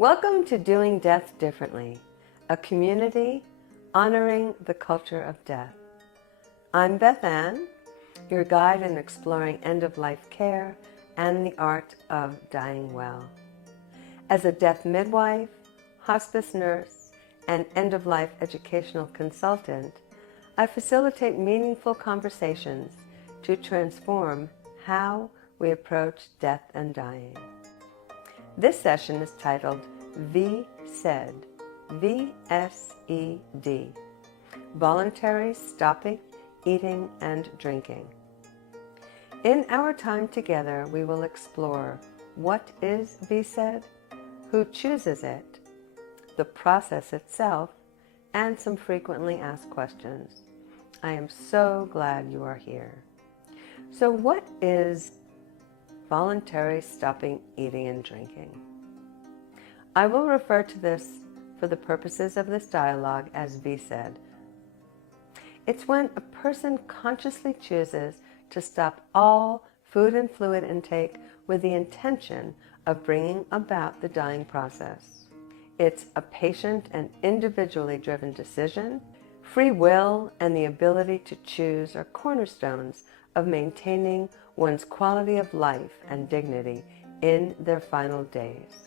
Welcome to Doing Death Differently, a community honoring the culture of death. I'm Bethann, your guide in exploring end-of-life care and the art of dying well. As a death midwife, hospice nurse, and end-of-life educational consultant, I facilitate meaningful conversations to transform how we approach death and dying. This session is titled VSED, V-S-E-D, Voluntary Stopping, Eating, and Drinking. In our time together, we will explore what is VSED, who chooses it, the process itself, and some frequently asked questions. I am so glad you are here. So what is voluntary stopping eating and drinking? I will refer to this for the purposes of this dialogue as VSED. It's when a person consciously chooses to stop all food and fluid intake with the intention of bringing about the dying process. It's a patient and individually driven decision. Free will and the ability to choose are cornerstones of maintaining one's quality of life and dignity in their final days.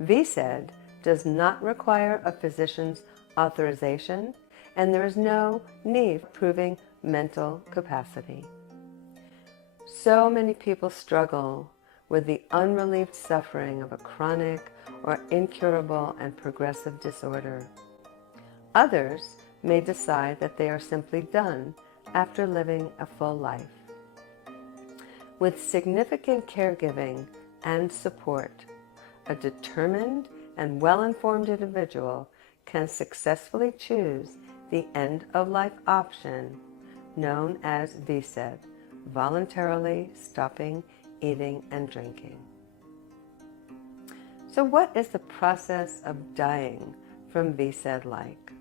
VSED does not require a physician's authorization, and there is no need for proving mental capacity. So many people struggle with the unrelieved suffering of a chronic or incurable and progressive disorder. Others may decide that they are simply done after living a full life. With significant caregiving and support, a determined and well-informed individual can successfully choose the end-of-life option known as VSED, voluntarily stopping eating and drinking. So what is the process of dying from VSED like?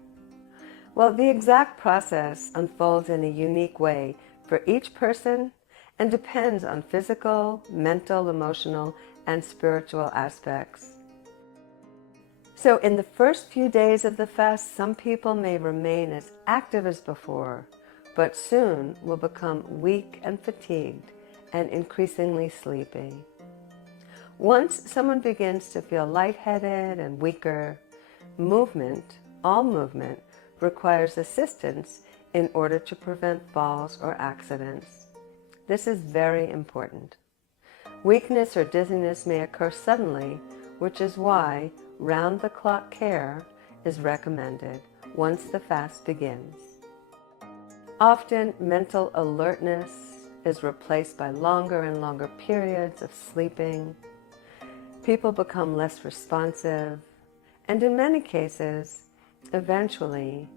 Well, the exact process unfolds in a unique way for each person and depends on physical, mental, emotional, and spiritual aspects. So in the first few days of the fast, some people may remain as active as before, but soon will become weak and fatigued and increasingly sleepy. Once someone begins to feel lightheaded and weaker, all movement, requires assistance in order to prevent falls or accidents. This is very important. Weakness or dizziness may occur suddenly, which is why round-the-clock care is recommended once the fast begins. Often, mental alertness is replaced by longer and longer periods of sleeping. People become less responsive, and in many cases, eventually,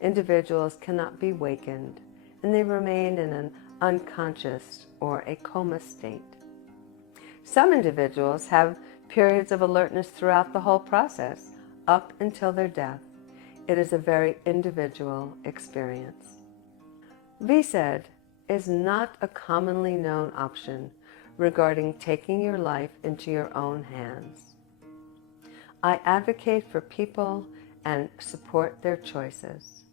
individuals cannot be wakened, and they remain in an unconscious or a coma state. Some individuals have periods of alertness throughout the whole process, up until their death. It is a very individual experience. VSED is not a commonly known option regarding taking your life into your own hands. I advocate for people and support their choices.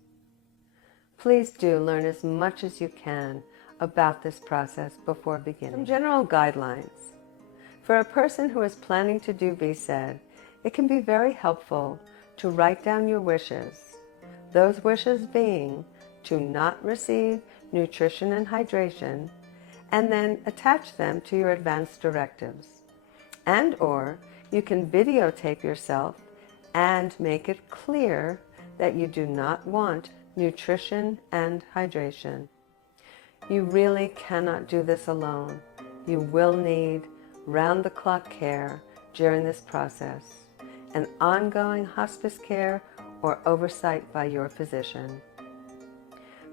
Please do learn as much as you can about this process before beginning. Some general guidelines. For a person who is planning to do VSED, it can be very helpful to write down your wishes, those wishes being to not receive nutrition and hydration, and then attach them to your advance directives. And/or you can videotape yourself and make it clear that you do not want nutrition and hydration. You really cannot do this alone. You will need round-the-clock care during this process, and ongoing hospice care or oversight by your physician.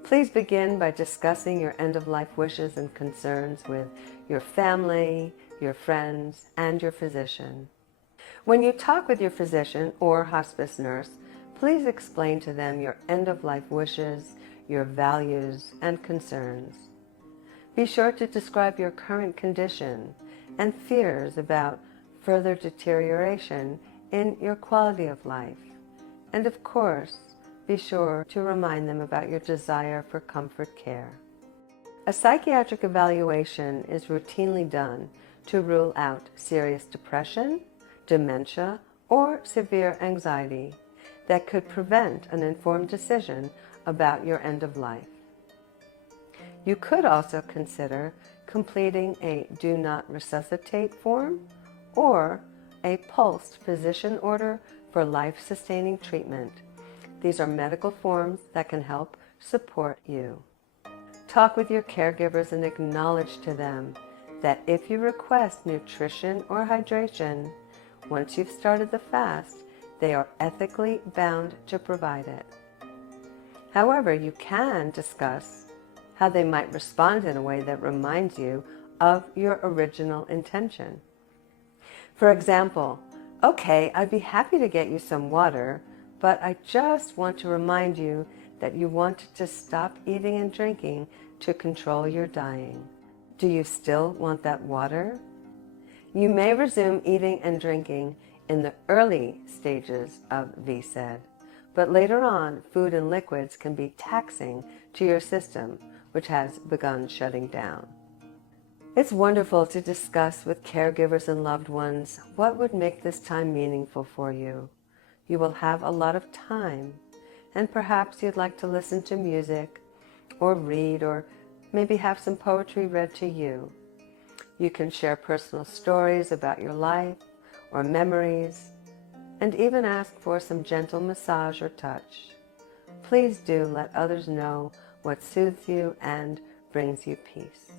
Please begin by discussing your end-of-life wishes and concerns with your family, your friends, and your physician. When you talk with your physician or hospice nurse, please explain to them your end-of-life wishes, your values, and concerns. Be sure to describe your current condition and fears about further deterioration in your quality of life. And of course, be sure to remind them about your desire for comfort care. A psychiatric evaluation is routinely done to rule out serious depression, dementia, or severe anxiety that could prevent an informed decision about your end of life. You could also consider completing a Do Not Resuscitate form or a pulsed physician order for life-sustaining treatment. These are medical forms that can help support you. Talk with your caregivers and acknowledge to them that if you request nutrition or hydration, once you've started the fast, they are ethically bound to provide it. However, you can discuss how they might respond in a way that reminds you of your original intention. For example, okay, I'd be happy to get you some water, but I just want to remind you that you wanted to stop eating and drinking to control your dying. Do you still want that water? You may resume eating and drinking in the early stages of VSED, but later on, food and liquids can be taxing to your system, which has begun shutting down. It's wonderful to discuss with caregivers and loved ones what would make this time meaningful for you. You will have a lot of time, and perhaps you'd like to listen to music, or read, or maybe have some poetry read to you. You can share personal stories about your life or memories, and even ask for some gentle massage or touch. Please do let others know what soothes you and brings you peace.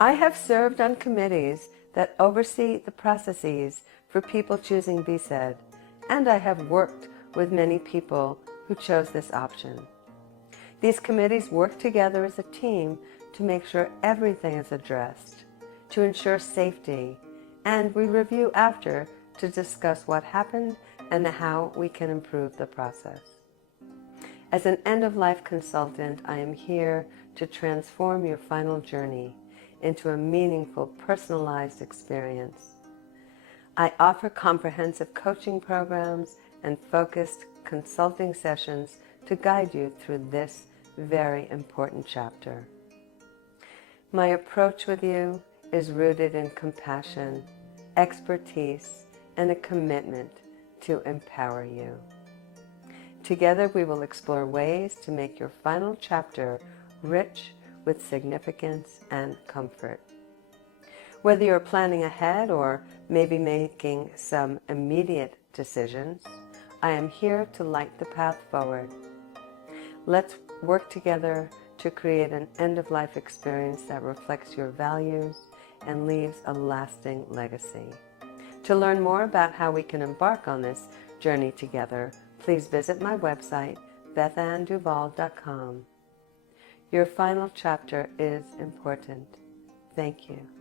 I have served on committees that oversee the processes for people choosing VSED, and I have worked with many people who chose this option. These committees work together as a team to make sure everything is addressed, to ensure safety, and we review after to discuss what happened and how we can improve the process. As an end-of-life consultant, I am here to transform your final journey into a meaningful, personalized experience. I offer comprehensive coaching programs and focused consulting sessions to guide you through this very important chapter. My approach with you is rooted in compassion, expertise, and a commitment to empower you. Together we will explore ways to make your final chapter rich with significance and comfort. Whether you're planning ahead or maybe making some immediate decisions, I am here to light the path forward. Let's work together to create an end-of-life experience that reflects your values and leaves a lasting legacy. To learn more about how we can embark on this journey together, please visit my website, BethannDuval.com. Your final chapter is important. Thank you.